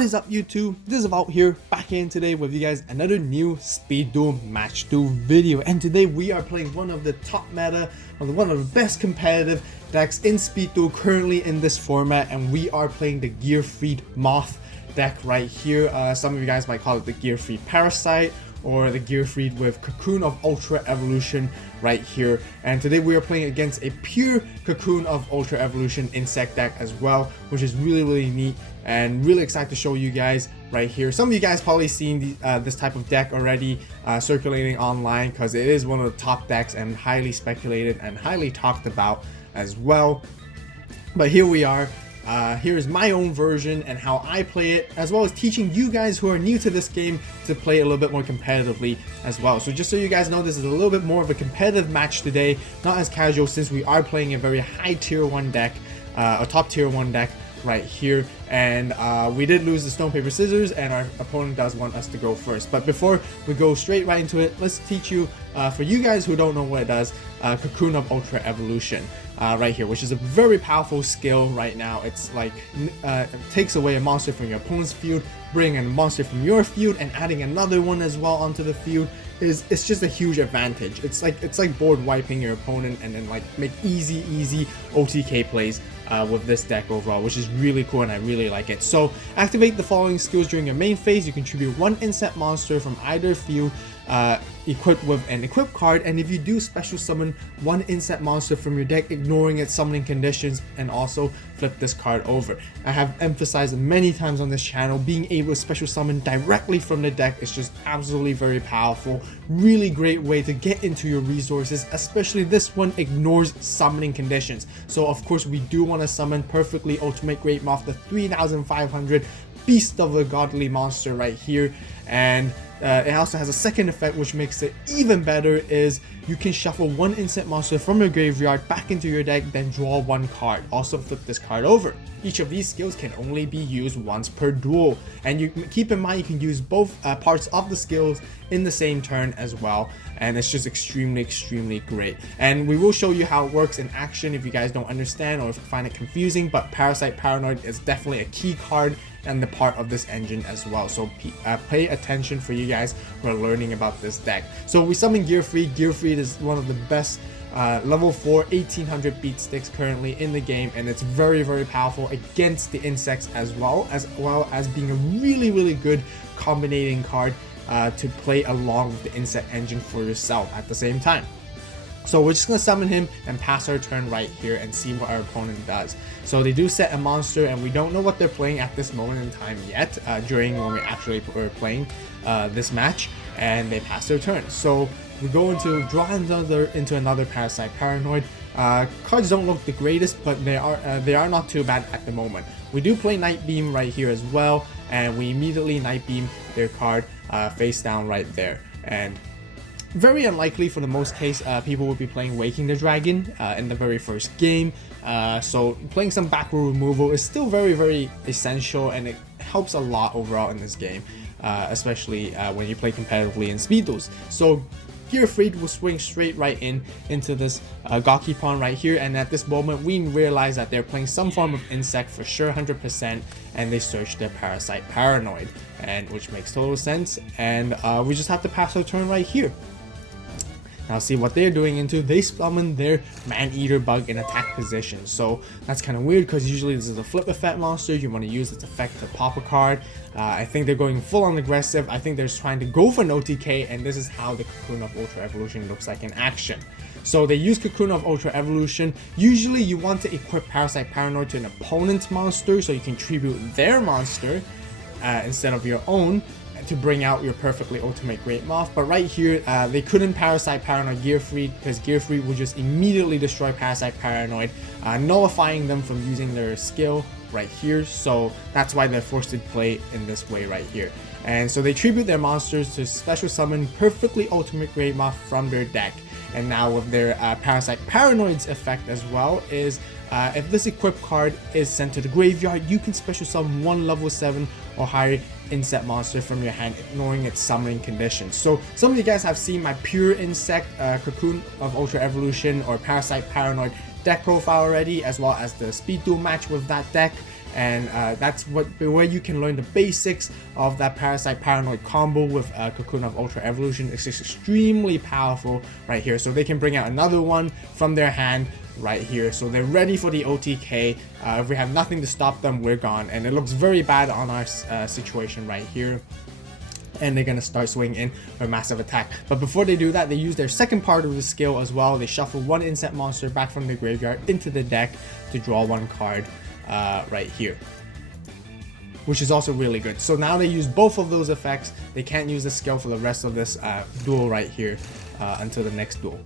What is up YouTube? This is AVAULT here, back in today with you guys another new speed duel match duel video, and today we are playing one of the top meta, one of the best competitive decks in speed duel currently in this format, and we are playing the Gearfried Moth deck right here. Some of you guys might call it the Gearfried Parasite or the Gearfried with Cocoon of Ultra Evolution right here. And today we are playing against a pure Cocoon of Ultra Evolution insect deck as well, which is really neat and really excited to show you guys right here. Some of you guys probably seen this type of deck already circulating online, because it is one of the top decks and highly speculated and highly talked about as well. But here we are. Here is my own version and how I play it, as well as teaching you guys who are new to this game to play a little bit more competitively as well. So just so you guys know, this is a little bit more of a competitive match today, not as casual, since we are playing a very high tier 1 deck, a top tier 1 deck right here. And we did lose the stone paper scissors, and our opponent does want us to go first. But before we go straight right into it, let's teach you, for you guys who don't know what it does, Cocoon of Ultra Evolution right here, which is a very powerful skill right now. It's like it takes away a monster from your opponent's field, bring a monster from your field, and adding another one as well onto the field it's just a huge advantage. It's like board wiping your opponent, and then like make easy OTK plays with this deck overall, which is really cool and I really like it. So activate the following skills during your main phase. You contribute one insect monster from either field equipped with an equip card, and if you do, special summon one insect monster from your deck, ignoring its summoning conditions, and also flip this card over. I have emphasized many times on this channel, being able to special summon directly from the deck is just absolutely very powerful. Really great way to get into your resources, especially this one ignores summoning conditions. So of course we do want to summon perfectly Ultimate Great Moth, the 3500 beast of a godly monster right here. And it also has a second effect which makes it even better, is you can shuffle one insect monster from your graveyard back into your deck, then draw one card. Also flip this card over. Each of these skills can only be used once per duel, and you keep in mind you can use both parts of the skills in the same turn as well, and it's just extremely great. And we will show you how it works in action if you guys don't understand or if you find it confusing, but Parasite Paranoid is definitely a key card and the part of this engine as well. So pay attention for you guys who are learning about this deck. So we summon Gearfried. Gearfried is one of the best level 4 1800 beat sticks currently in the game, and it's very powerful against the insects as well as being a really good combinating card to play along with the insect engine for yourself at the same time. So we're just going to summon him and pass our turn right here and see what our opponent does. So they do set a monster, and we don't know what they're playing at this moment in time yet, during when we actually were playing this match, and they pass their turn. So we go into draw into another Parasite Paranoid. Cards don't look the greatest, but they are not too bad at the moment. We do play Night Beam right here as well, and we immediately Night Beam their card face down right there. And very unlikely for the most case people will be playing Waking the Dragon in the very first game, so playing some back row removal is still very essential, and it helps a lot overall in this game, especially when you play competitively in speed duels. So Gearfried will swing straight right into this Gawky pawn right here, and at this moment we realize that they're playing some form of insect for sure, 100%, and they search their Parasite Paranoid, and which makes total sense, and we just have to pass our turn right here. Now see what they're doing into, they summon their Man-Eater bug in attack position. So that's kind of weird, because usually this is a flip effect monster, you want to use its effect to pop a card. I think they're going full on aggressive. I think they're just trying to go for an OTK, and this is how the Cocoon of Ultra Evolution looks like in action. So they use Cocoon of Ultra Evolution. Usually you want to equip Parasite Paranoid to an opponent's monster, so you can tribute their monster instead of your own, to bring out your perfectly Ultimate Great Moth. But right here they couldn't Parasite Paranoid Gearfried, because Gearfried would just immediately destroy Parasite Paranoid, nullifying them from using their skill right here. So that's why they're forced to play in this way right here. And so they tribute their monsters to special summon perfectly Ultimate Great Moth from their deck. And now with their Parasite Paranoid's effect as well is, if this equipped card is sent to the graveyard, you can special summon one level 7 or higher insect monster from your hand, ignoring its summoning conditions. So some of you guys have seen my pure insect Cocoon of Ultra Evolution or Parasite Paranoid deck profile already, as well as the speed duel match with that deck. and that's where you can learn the basics of that Parasite Paranoid combo with Cocoon of Ultra Evolution. It's just extremely powerful right here, so they can bring out another one from their hand right here, so they're ready for the OTK. If we have nothing to stop them, we're gone, and it looks very bad on our situation right here. And they're gonna start swinging in for a massive attack. But before they do that, they use their second part of the skill as well. They shuffle one insect monster back from the graveyard into the deck to draw one card right here, which is also really good. So now they use both of those effects. They can't use the skill for the rest of this duel right here until the next duel.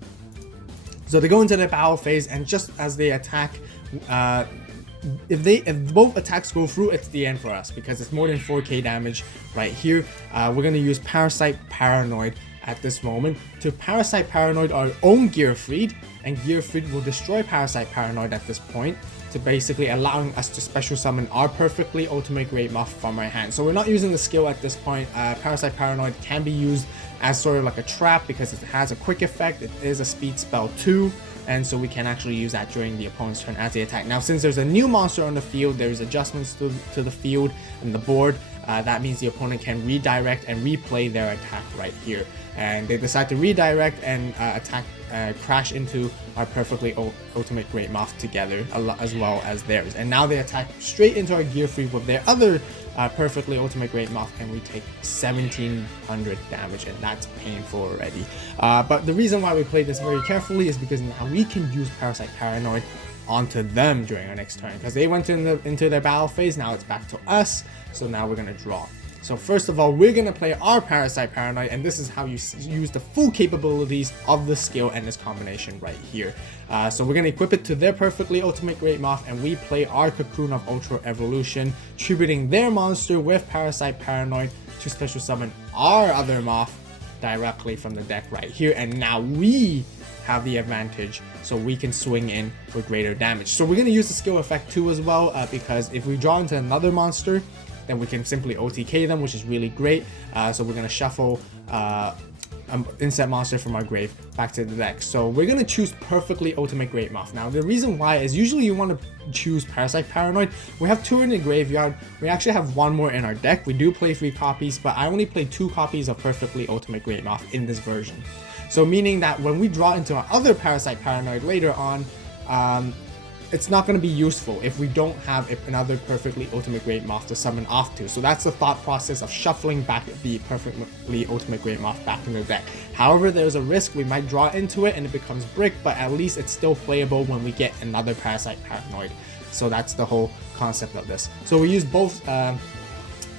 So they go into the battle phase, and just as they attack, if both attacks go through, it's the end for us because it's more than 4k damage right here. We're going to use Parasite Paranoid at this moment to Parasite Paranoid our own Gearfried, and Gearfried will destroy Parasite Paranoid at this point, to basically allowing us to special summon our perfectly ultimate Great Moth from our hand. So we're not using the skill at this point. Parasite Paranoid can be used as sort of like a trap because it has a quick effect. It is a speed spell too, and so we can actually use that during the opponent's turn as they attack. Now, since there's a new monster on the field, there's adjustments to the field and the board. That means the opponent can redirect and replay their attack right here. And they decide to redirect and attack, crash into our perfectly ultimate Great Moth together, as well as theirs. And now they attack straight into our Gearfried with their other perfectly ultimate Great Moth, and we take 1700 damage, and that's painful already. But the reason why we play this very carefully is because now we can use Parasite Paranoid onto them during our next turn, because they went into their battle phase. Now it's back to us, so now we're gonna draw. So first of all, we're going to play our Parasite Paranoid, and this is how you use the full capabilities of the skill and this combination right here. So we're going to equip it to their perfectly ultimate Great Moth, and we play our Cocoon of Ultra Evolution, tributing their monster with Parasite Paranoid to special summon our other Moth directly from the deck right here. And now we have the advantage, so we can swing in for greater damage. So we're going to use the skill effect too as well, because if we draw into another monster, then we can simply OTK them, which is really great. So we're going to shuffle an insect monster from our grave back to the deck. So we're going to choose perfectly ultimate Great Moth. Now the reason why is usually you want to choose Parasite Paranoid. We have 2 in the graveyard. We actually have 1 more in our deck. We do play 3 copies, but I only play 2 copies of perfectly ultimate Great Moth in this version. So meaning that when we draw into our other Parasite Paranoid later on, it's not going to be useful if we don't have another perfectly ultimate Great Moth to summon off to. So that's the thought process of shuffling back the perfectly ultimate Great Moth back in the deck. However, there's a risk we might draw into it and it becomes brick, but at least it's still playable when we get another Parasite Paranoid. So that's the whole concept of this. So we use both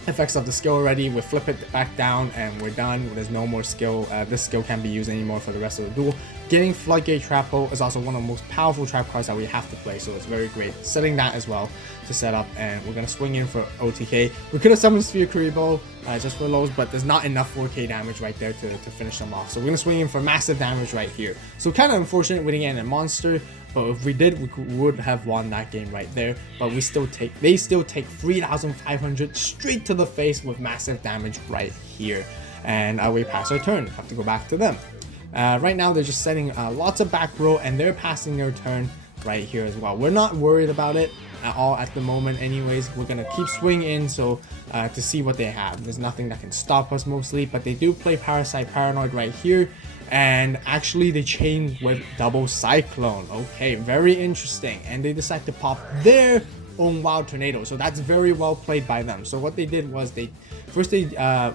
effects of the skill already. We flip it back down and we're done. There's no more skill. This skill can't be used anymore for the rest of the duel. Getting Floodgate Trap Hole is also one of the most powerful trap cards that we have to play, so it's very great. Setting that as well to set up, and we're going to swing in for OTK. We could have summoned Sphere Kuriboh just for lows, but there's not enough 4k damage right there to finish them off. So we're going to swing in for massive damage right here. So kind of unfortunate we didn't get a monster, but if we did, we would have won that game right there. But they still take 3,500 straight to the face with massive damage right here. And we pass our turn. Have to go back to them. Right now they're just setting lots of back row, and they're passing their turn right here as well. We're not worried about it at all at the moment anyways. We're gonna keep swinging in to see what they have. There's nothing that can stop us mostly, but they do play Parasite Paranoid right here, and actually they chain with Double Cyclone. Okay, very interesting. And they decide to pop their own Wild Tornado, so that's very well played by them. So what they did was they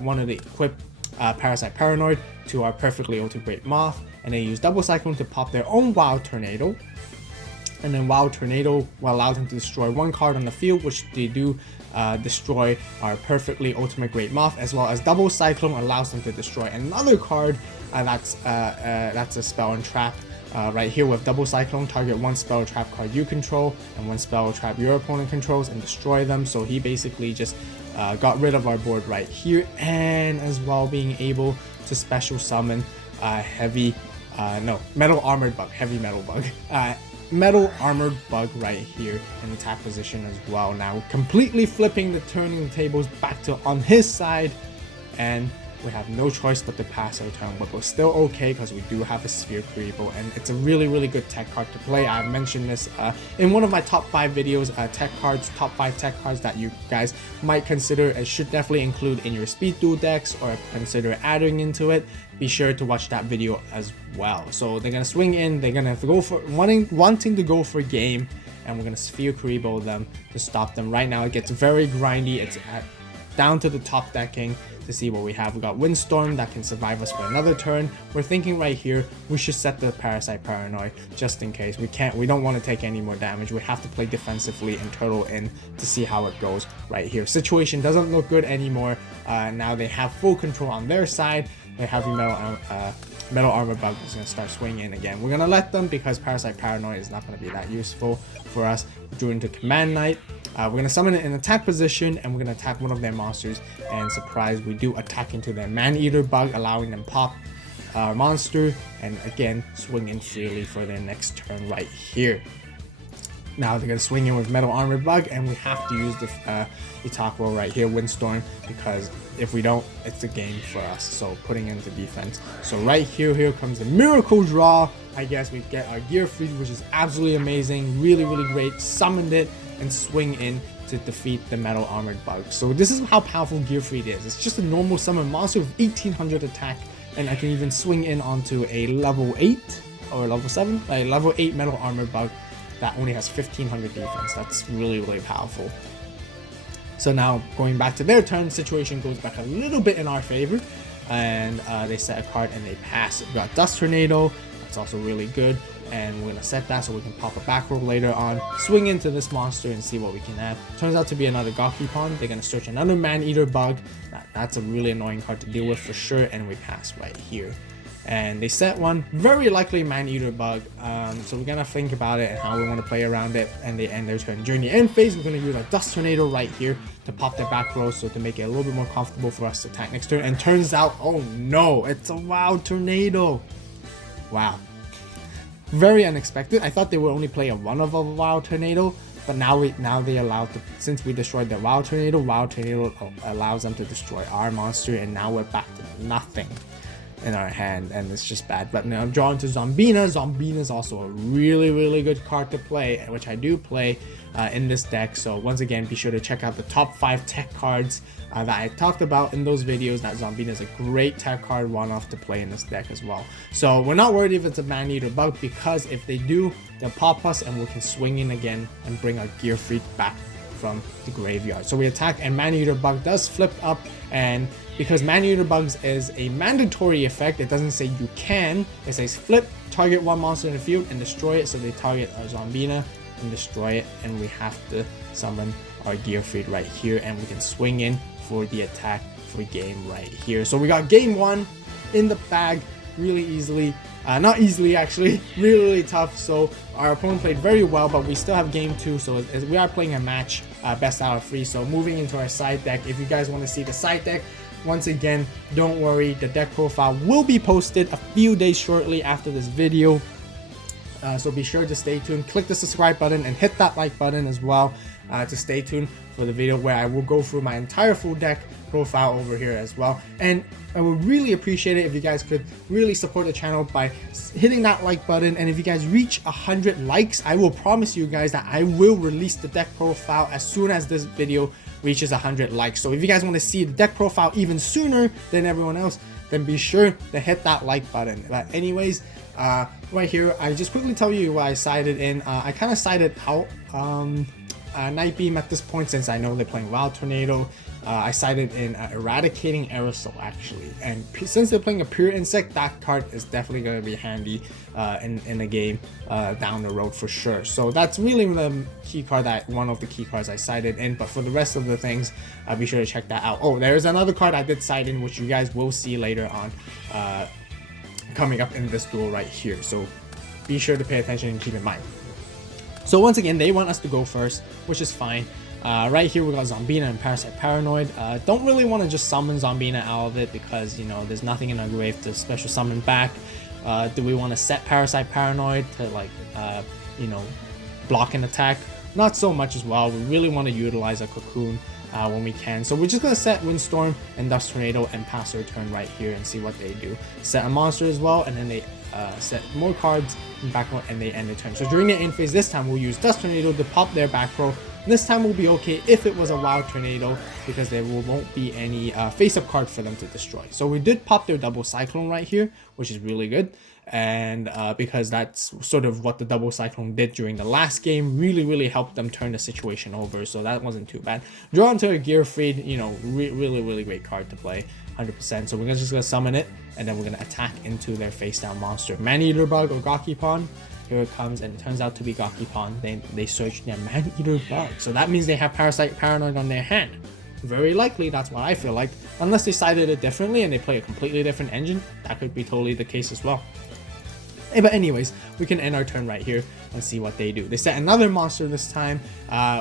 wanted to equip Parasite Paranoid to our perfectly ultimate Great Moth, and they use Double Cyclone to pop their own Wild Tornado, and then Wild Tornado will allow them to destroy 1 card on the field, which they do destroy our perfectly ultimate Great Moth, as well as Double Cyclone allows them to destroy another card that's a spell and trap. Right here with Double Cyclone, target 1 spell trap card you control and 1 spell trap your opponent controls and destroy them. So he basically just got rid of our board right here, and as well being able to special summon Metal Armored Bug, Heavy Metal Bug. Metal Armored Bug right here in attack position as well. Now completely flipping turning the tables back to on his side, and we have no choice but to pass our turn, but we're still okay because we do have a Sphere Kuriboh, and it's a really good tech card to play. I've mentioned this in one of my top 5 videos, top 5 tech cards that you guys might consider and should definitely include in your Speed Duel decks or consider adding into it. Be sure to watch that video as well. So they're gonna swing in, they're gonna go for wanting to go for game, and we're gonna Sphere Kuriboh them to stop them. Right now it gets very grindy. It's down to the top decking to see what we have. We got Windstorm that can survive us for another turn. We're thinking right here we should set the Parasite Paranoid just in case. We don't want to take any more damage. We have to play defensively and turtle in to see how it goes right here. Situation doesn't look good anymore. Now they have full control on their side. They have Metal Armor Bug is going to start swinging again. We're going to let them because Parasite Paranoid is not going to be that useful for us during the Command Night. We're going to summon it in attack position, and we're going to attack one of their monsters, and surprise, we do attack into their Man-Eater Bug, allowing them pop our monster, and again swing in freely for their next turn right here. Now they're going to swing in with Metal Armor Bug, and we have to use the Itakuro right here, Windstorm, because if we don't, it's a game for us. So putting into defense. So right here comes the miracle draw. I guess we get our Gearfried, which is absolutely amazing, really great. Summoned it and swing in to defeat the Metal Armored Bug. So this is how powerful Gearfried is. It's just a normal summon monster with 1800 attack, and I can even swing in onto a level 8 or level 7, like level 8 Metal Armored Bug that only has 1500 defense. That's really powerful. So now going back to their turn, situation goes back a little bit in our favor, and they set a card and they pass it. We got Dust Tornado, that's also really good, and we're gonna set that so we can pop a back row later on, swing into this monster and see what we can add. Turns out to be another Gokipon. They're gonna search another Man-Eater Bug. That's a really annoying card to deal with for sure, and we pass right here. And they set one, very likely Man-Eater Bug, so we're gonna think about it and how we want to play around it, and they end their turn. During the end phase, we're gonna use a Dust Tornado right here to pop their back row, so to make it a little bit more comfortable for us to attack next turn. And turns out, oh no, it's a Wild Tornado. Wow, very unexpected. I thought they would only play a one of a Wild Tornado, but now they allow to, since we destroyed their Wild Tornado allows them to destroy our monster, and now we're back to nothing in our hand, and it's just bad. But now I'm drawn to Zombina. Zombina is also a really good card to play, which I do play in this deck. So once again, be sure to check out the top 5 tech cards that I talked about in those videos. That Zombina is a great tech card one-off to play in this deck as well. So we're not worried if it's a Man-Eater Bug, because if they do, they'll pop us and we can swing in again and bring our Gearfried back from the graveyard. So we attack, and Man-Eater Bug does flip up, and because Man-Eater Bugs is a mandatory effect, it doesn't say you can, it says flip, target one monster in the field and destroy it. So they target our Zombina and destroy it, and we have to summon our Gearfried right here, and we can swing in for the attack for game right here. So we got game 1 in the bag really easily. Not easily actually, really tough. So our opponent played very well, but we still have game 2, so we are playing a match best out of 3. So moving into our side deck, if you guys want to see the side deck, once again, don't worry, the deck profile will be posted a few days shortly after this video. So be sure to stay tuned, click the subscribe button and hit that like button as well to stay tuned for the video where I will go through my entire full deck profile over here as well. And I would really appreciate it if you guys could really support the channel by hitting that like button, and if you guys reach 100 likes, I will promise you guys that I will release the deck profile as soon as this video reaches 100 likes. So if you guys want to see the deck profile even sooner than everyone else, then be sure to hit that like button. But anyways, right here, I just quickly tell you what I sided in. I kind of sided out Nightbeam at this point, since I know they're playing Wild Tornado. I sided in Eradicating Aerosol actually, and since they're playing a Pure Insect, that card is definitely going to be handy in the game down the road for sure. So that's really the key card, one of the key cards I sided in. But for the rest of the things, be sure to check that out. Oh, there's another card I did side in, which you guys will see later on coming up in this duel right here. So be sure to pay attention and keep in mind. So once again, they want us to go first, which is fine. Right here we got Zombina and Parasite Paranoid. Don't really want to just summon Zombina out of it, because you know there's nothing in our grave to special summon back. Do we want to set Parasite Paranoid to like you know, block an attack? Not so much as well. We really want to utilize a Cocoon when we can. So we're just going to set Windstorm and Dust Tornado and pass our turn right here and see what they do. Set a monster as well, and then they set more cards in back row and they end the turn. So during the end phase this time, we'll use Dust Tornado to pop their back row. This time will be okay if it was a Wild Tornado, because there won't be any face-up card for them to destroy. So we did pop their double Cyclone right here, which is really good. And because that's sort of what the double Cyclone did during the last game, really helped them turn the situation over. So that wasn't too bad. Draw into a Gearfried, you know, really great card to play, 100%. So we're just gonna summon it, and then we're gonna attack into their face-down monster. Man-Eater Bug or Gakipon. Here it comes, and it turns out to be Gakipon. Then they search their Man-Eater Bug. So that means they have Parasite Paranoid on their hand. Very likely, that's what I feel like. Unless they sided it differently and they play a completely different engine, that could be totally the case as well. But anyways, we can end our turn right here and see what they do. They set another monster this time.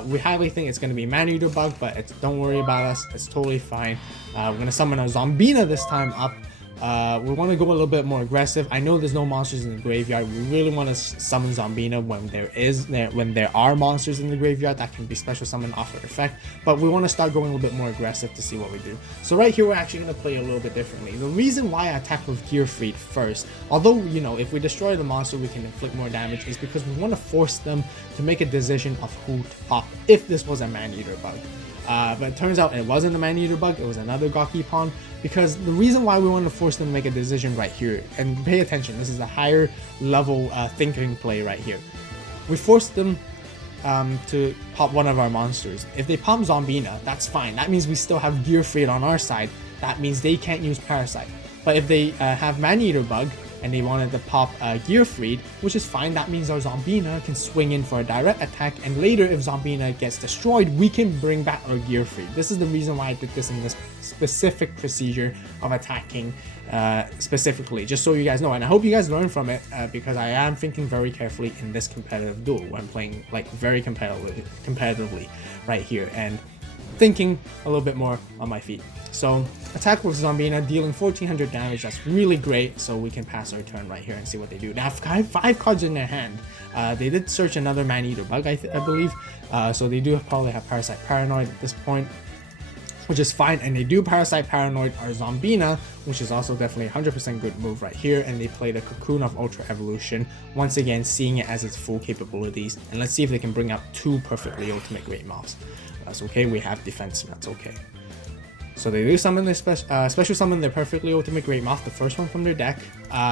We highly think it's going to be Man-Eater Bug, but don't worry about us. It's totally fine. We're going to summon a Zombina this time up. We want to go a little bit more aggressive. I know there's no monsters in the graveyard. We really want to summon Zombina when there are monsters in the graveyard that can be special summoned off their effect. But we want to start going a little bit more aggressive to see what we do. So right here, we're actually going to play a little bit differently. The reason why I attack with Gearfried first, although, you know, if we destroy the monster, we can inflict more damage, is because we want to force them to make a decision of who to pop if this was a Man-Eater Bug. But it turns out it wasn't a Man-Eater Bug, it was another Gakipon, because the reason why we want to force them to make a decision right here, and pay attention, this is a higher level thinking play right here. We force them to pop one of our monsters. If they pop Zombina, that's fine. That means we still have Gearfried on our side. That means they can't use Parasite. But if they have Man-Eater Bug, and they wanted to pop Gearfried, which is fine. That means our Zombina can swing in for a direct attack, and later if Zombina gets destroyed, we can bring back our Gearfried. This is the reason why I did this in this specific procedure of attacking specifically, just so you guys know. And I hope you guys learn from it, because I am thinking very carefully in this competitive duel when playing like very competitively right here, and thinking a little bit more on my feet. So attack with Zombina, dealing 1400 damage. That's really great. So we can pass our turn right here and see what they do. They have five cards in their hand. They did search another Man-Eater Bug, I believe. So they do probably have Parasite Paranoid at this point, which is fine. And they do Parasite Paranoid our Zombina, which is also definitely 100% good move right here. And they play the Cocoon of Ultra Evolution, once again seeing it as its full capabilities. And let's see if they can bring out two perfectly ultimate Great Moths. That's okay. We have defense. That's okay. So they do summon their special summon their perfectly ultimate Great Moth, the first one from their deck.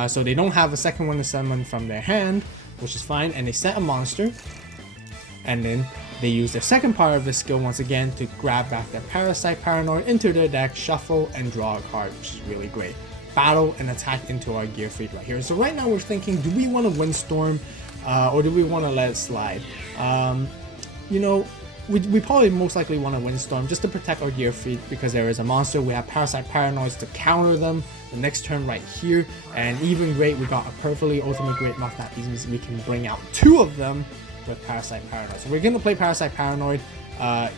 So they don't have a second one to summon from their hand, which is fine. And they set a monster, and then they use their second part of the skill once again to grab back their Parasite Paranoid into their deck, shuffle, and draw a card, which is really great. Battle and attack into our Gearfried right here. So right now we're thinking, do we want to Windstorm, or do we want to let it slide? You know, we probably most likely want to Windstorm just to protect our Gearfried, because there is a monster. We have Parasite Paranoids to counter them the next turn right here. And even great, we got a perfectly ultimate Great Moth. That means we can bring out two of them with Parasite Paranoid. So we're going to play Parasite Paranoid,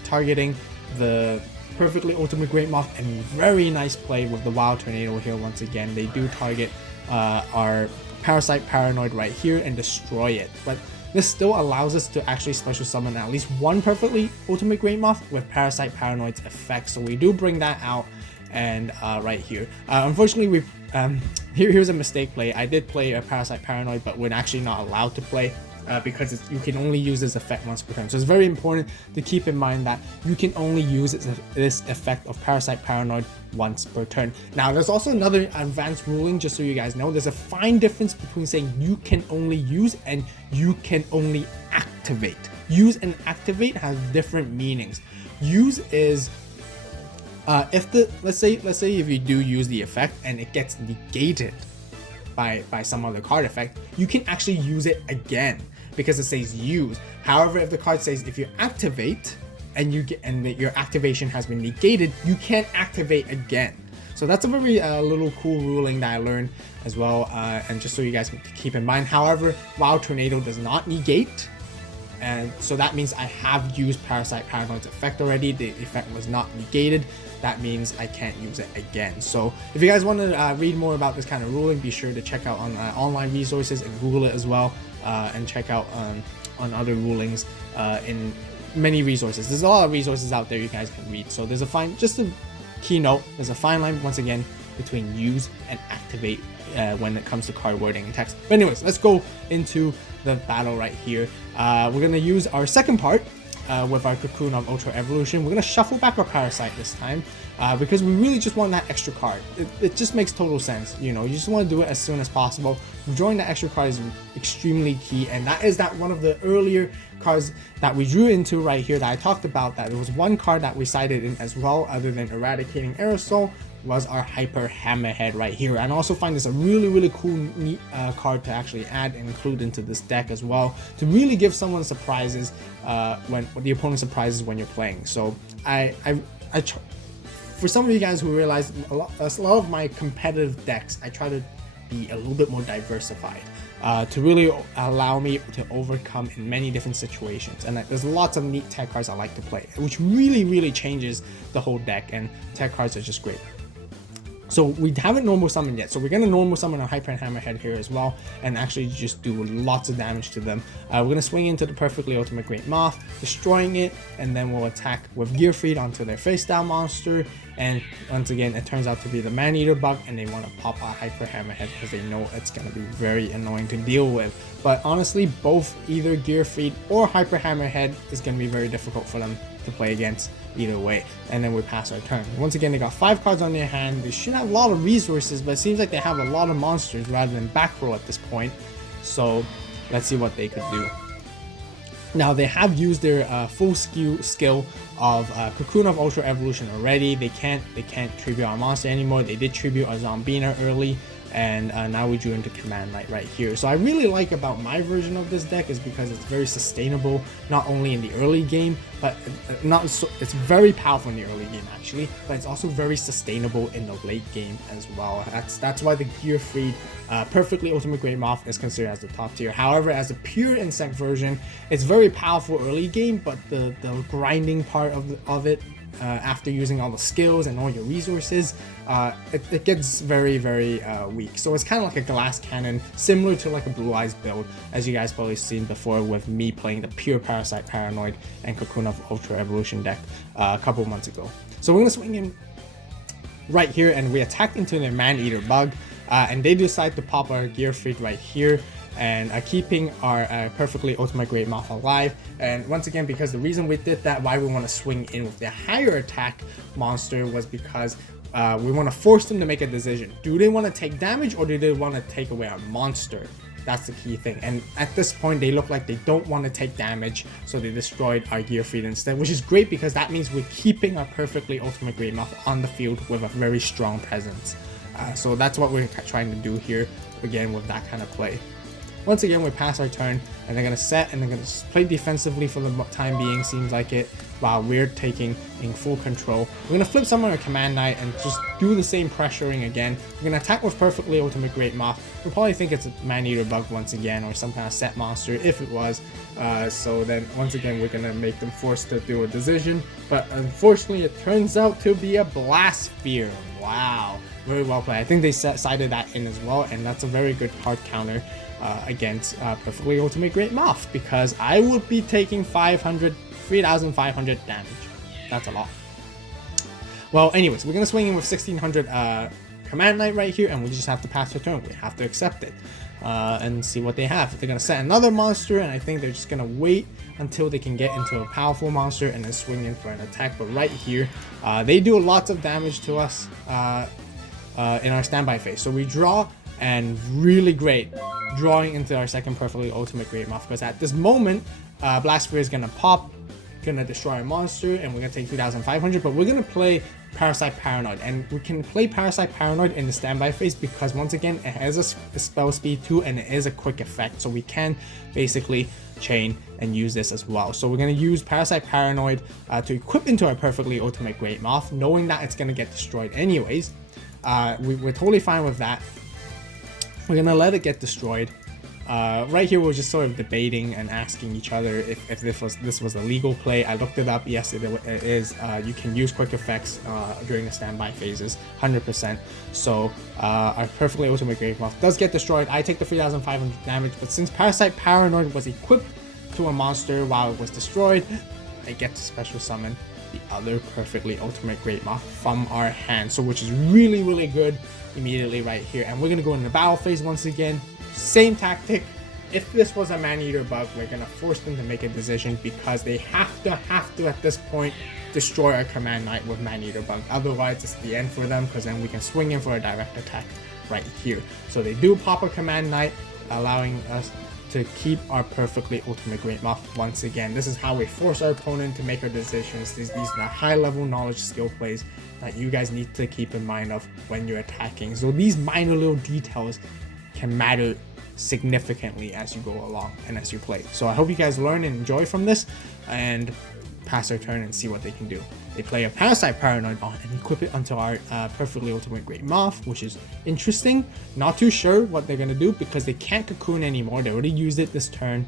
targeting the perfectly ultimate Great Moth, and very nice play with the Wild Tornado here once again. They do target our Parasite Paranoid right here and destroy it. But this still allows us to actually special summon at least one perfectly ultimate Great Moth with Parasite Paranoid's effect. So we do bring that out, and right here. Unfortunately, here's a mistake play. I did play a Parasite Paranoid, but we're actually not allowed to play, because you can only use this effect once per turn. So it's very important to keep in mind that you can only use this effect of Parasite Paranoid once per turn. Now, there's also another advanced ruling, just so you guys know. There's a fine difference between saying you can only use and you can only activate. Use and activate has different meanings. Use is let's say if you do use the effect and it gets negated by some other card effect, you can actually use it again because it says use. However, if the card says if you activate and your activation has been negated, you can't activate again. So that's a very little cool ruling that I learned as well, and just so you guys can keep in mind. However, Wild Tornado does not negate, and so that means I have used Parasite Paranoid's effect already. The effect was not negated. That means I can't use it again. So if you guys want to read more about this kind of ruling, be sure to check out on online resources and Google it as well, and check out on other rulings in many resources. There's a lot of resources out there you guys can read. So there's just a keynote, there's a fine line once again between use and activate when it comes to card wording and text. But anyways, let's go into the battle right here. We're gonna use our second part with our Cocoon of Ultra Evolution. We're gonna shuffle back our Parasite this time because we really just want that extra card. It just makes total sense. You know, you just want to do it as soon as possible. Drawing that extra card is extremely key, and that is one of the earlier cards that we drew into right here that I talked about. That there was one card that we sided in as well, other than Eradicating Aerosol, was our Hyper Hammerhead right here. And I also find this a really cool, neat card to actually add and include into this deck as well, to really give someone surprises when the opponent surprises when you're playing. So for some of you guys who realize a lot of my competitive decks, I try to be a little bit more diversified to really allow me to overcome in many different situations. And there's lots of neat tech cards I like to play, which really changes the whole deck, and tech cards are just great. So we haven't normal summoned yet, so we're going to normal summon a Hyper Hammerhead here as well, and actually just do lots of damage to them. We're going to swing into the Perfectly Ultimate Great Moth, destroying it, and then we'll attack with Gearfried onto their face down monster. And once again, it turns out to be the Man-Eater bug, and they want to pop a Hyper Hammerhead because they know it's going to be very annoying to deal with. But honestly, both either Gearfried or Hyper Hammerhead is going to be very difficult for them to play against either way. And then we pass our turn. Once again, they got 5 cards on their hand. They should have a lot of resources, but it seems like they have a lot of monsters rather than back row at this point. So let's see what they could do. Now they have used their full skill of Cocoon of Ultra Evolution already. They can't tribute our monster anymore. They did tribute our Zombina early, and now we drew into Command Knight right here. So I really like about my version of this deck is because it's very sustainable, not only in the early game, but it's very powerful in the early game actually, but it's also very sustainable in the late game as well. That's why the Gearfried Perfectly Ultimate Great Moth is considered as the top tier. However, as a pure insect version, it's very powerful early game, but the grinding part of it, after using all the skills and all your resources, it gets very weak. So it's kind of like a glass cannon, similar to like a Blue Eyes build, as you guys probably seen before with me playing the pure Parasite, Paranoid, and Cocoon of Ultra Evolution deck a couple months ago. So we're gonna swing in right here, and we attack into their Man-Eater bug, and they decide to pop our Gearfried right here, and keeping our Perfectly Ultimate Great Moth alive. And once again, because the reason we did that, why we want to swing in with the higher attack monster, was because we want to force them to make a decision. Do they want to take damage, or do they want to take away our monster? That's the key thing. And at this point, they look like they don't want to take damage, so they destroyed our Gearfried instead, which is great because that means we're keeping our Perfectly Ultimate Great Moth on the field with a very strong presence. So that's what we're trying to do here, again, with that kind of play. Once again, we pass our turn, and they're going to set, and they're going to play defensively for the time being, seems like it, while we're taking in full control. We're going to flip someone our Command Knight and just do the same pressuring again. We're going to attack with Perfectly Ultimate Great Moth. We'll probably think it's a Man-Eater bug once again, or some kind of set monster if it was. So then once again, we're going to make them forced to do a decision. But unfortunately, it turns out to be a Blast Sphere. Wow, very well played. I think they sided that in as well, and that's a very good card counter against Perfectly Ultimate Great Moth, because I would be taking 3,500 damage. That's a lot. Well, anyways, we're gonna swing in with 1,600 Command Knight right here, and we just have to pass the turn. We have to accept it and see what they have. They're gonna set another monster, and I think they're just gonna wait until they can get into a powerful monster and then swing in for an attack. But right here, they do lots of damage to us in our standby phase. So we draw, and really great drawing into our second Perfectly Ultimate Great Moth, because at this moment, Blast Sphere is gonna pop, gonna destroy a monster, and we're gonna take 2,500. But we're gonna play Parasite Paranoid, and we can play Parasite Paranoid in the standby phase because once again, it has a spell speed too, and it is a quick effect, so we can basically chain and use this as well. So we're gonna use Parasite Paranoid to equip into our Perfectly Ultimate Great Moth, knowing that it's gonna get destroyed anyways. We're totally fine with that. We're gonna let it get destroyed. Right here, we're just sort of debating and asking each other if this was a legal play. I looked it up. Yes, it is. You can use quick effects during the standby phases, 100%. So our Perfectly Ultimate Great Moth does get destroyed. I take the 3,500 damage, but since Parasite Paranoid was equipped to a monster while it was destroyed, I get to special summon the other perfectly ultimate Great Moth from our hand, so which is really good immediately right here. And we're gonna go in the battle phase once again. Same tactic. If this was a Man-Eater bug, we're gonna force them to make a decision, because they have to at this point destroy our Command Knight with Man-Eater bug. Otherwise, it's the end for them, because then we can swing in for a direct attack right here. So they do pop a Command Knight, allowing us to keep our perfectly ultimate Great Moth once again. This is how we force our opponent to make our decisions. These are the high level knowledge skill plays that you guys need to keep in mind of when you're attacking. So these minor little details can matter significantly as you go along and as you play. So I hope you guys learn and enjoy from this and pass their turn and see what they can do. They play a Parasite Paranoid on and equip it onto our perfectly ultimate Great Moth, which is interesting. Not too sure what they're gonna do, because they can't cocoon anymore. They already used it this turn,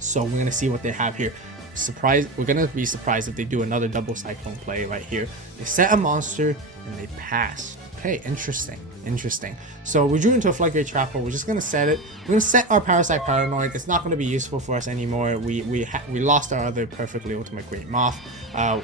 so we're gonna see what they have here. We're gonna be surprised if they do another double cyclone play right here. They set a monster and they pass. Okay, interesting. So we drew into a Floodgate Trapper. We're just gonna set it. We're gonna set our Parasite Paranoid. It's not gonna be useful for us anymore. We lost our other perfectly ultimate Great Moth,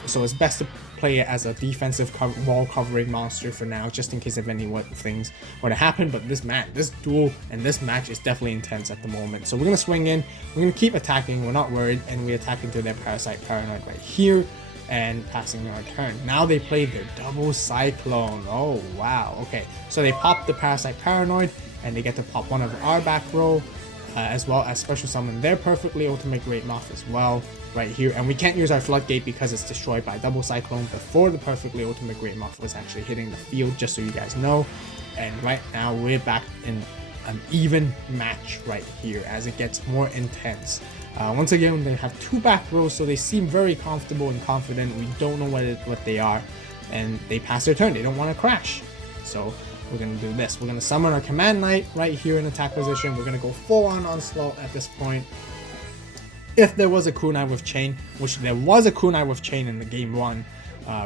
so it's best to play it as a defensive wall covering monster for now, just in case if any things were to happen. But this duel and this match is definitely intense at the moment. So we're gonna swing in. We're gonna keep attacking. We're not worried, and we attack into their Parasite Paranoid right here, and passing our turn. Now they play their double cyclone. Oh wow. Okay, so they pop the Parasite Paranoid, and they get to pop one of our back row, as well as special summon their perfectly ultimate Great Moth as well right here. And we can't use our Floodgate because it's destroyed by double cyclone before the perfectly ultimate Great Moth was actually hitting the field, just so you guys know. And right now we're back in an even match right here as it gets more intense. Once again, they have two back rows, so they seem very comfortable and confident. We don't know what they are, and they pass their turn. They don't want to crash, so we're gonna do this. We're gonna summon our Command Knight right here in attack position. We're gonna go full on onslaught at this point. If there was a kunai with chain, which there was a kunai with chain in the game one,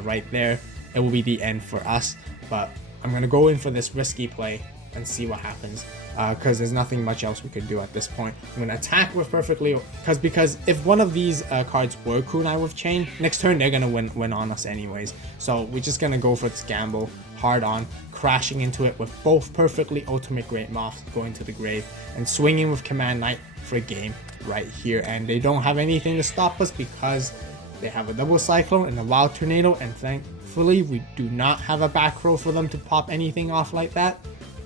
right there, it will be the end for us. But I'm gonna go in for this risky play and see what happens, because there's nothing much else we could do at this point. I'm gonna attack with perfectly, because if one of these cards were kunai with chain, next turn they're gonna win on us anyways. So we're just gonna go for this gamble hard on, crashing into it with both perfectly ultimate Great Moths going to the grave, and swinging with Command Knight for a game right here. And they don't have anything to stop us, because they have a double cyclone and a wild tornado, and thankfully we do not have a back row for them to pop anything off like that.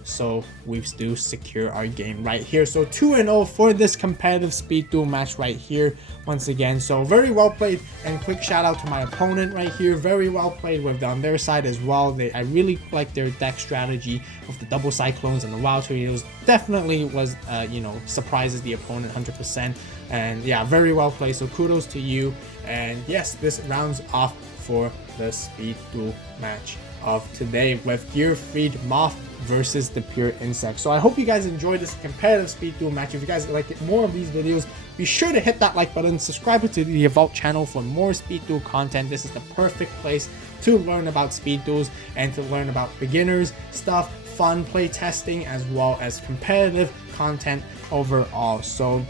So we do secure our game right here. So 2-0 for this competitive speed duel match right here once again. So very well played, and quick shout out to my opponent right here. Very well played with on their side as well. I really like their deck strategy with the double cyclones and the wild tornadoes. Definitely was surprises the opponent 100%. And yeah, very well played. So kudos to you. And yes, this rounds off for the speed duel match of today with Gearfried Moth versus the Pure Insect. So I hope you guys enjoyed this competitive speed duel match. If you guys like more of these videos, be sure to hit that like button, subscribe to the AVAULT channel for more speed duel content. This is the perfect place to learn about speed duels and to learn about beginners stuff, fun play testing, as well as competitive content overall. So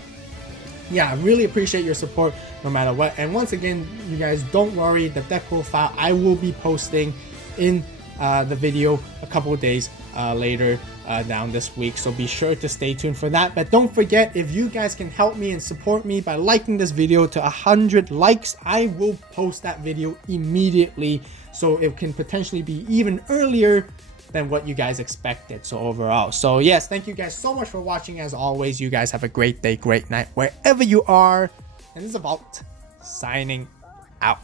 yeah, I really appreciate your support no matter what. And once again, you guys, don't worry, the deck profile I will be posting in the video a couple of days later down this week, so be sure to stay tuned for that. But don't forget, if you guys can help me and support me by liking this video to 100 likes, I will post that video immediately, so it can potentially be even earlier than what you guys expected. So overall, so yes, thank you guys so much for watching. As always, you guys have a great day, great night wherever you are, and this is AVAULT signing out.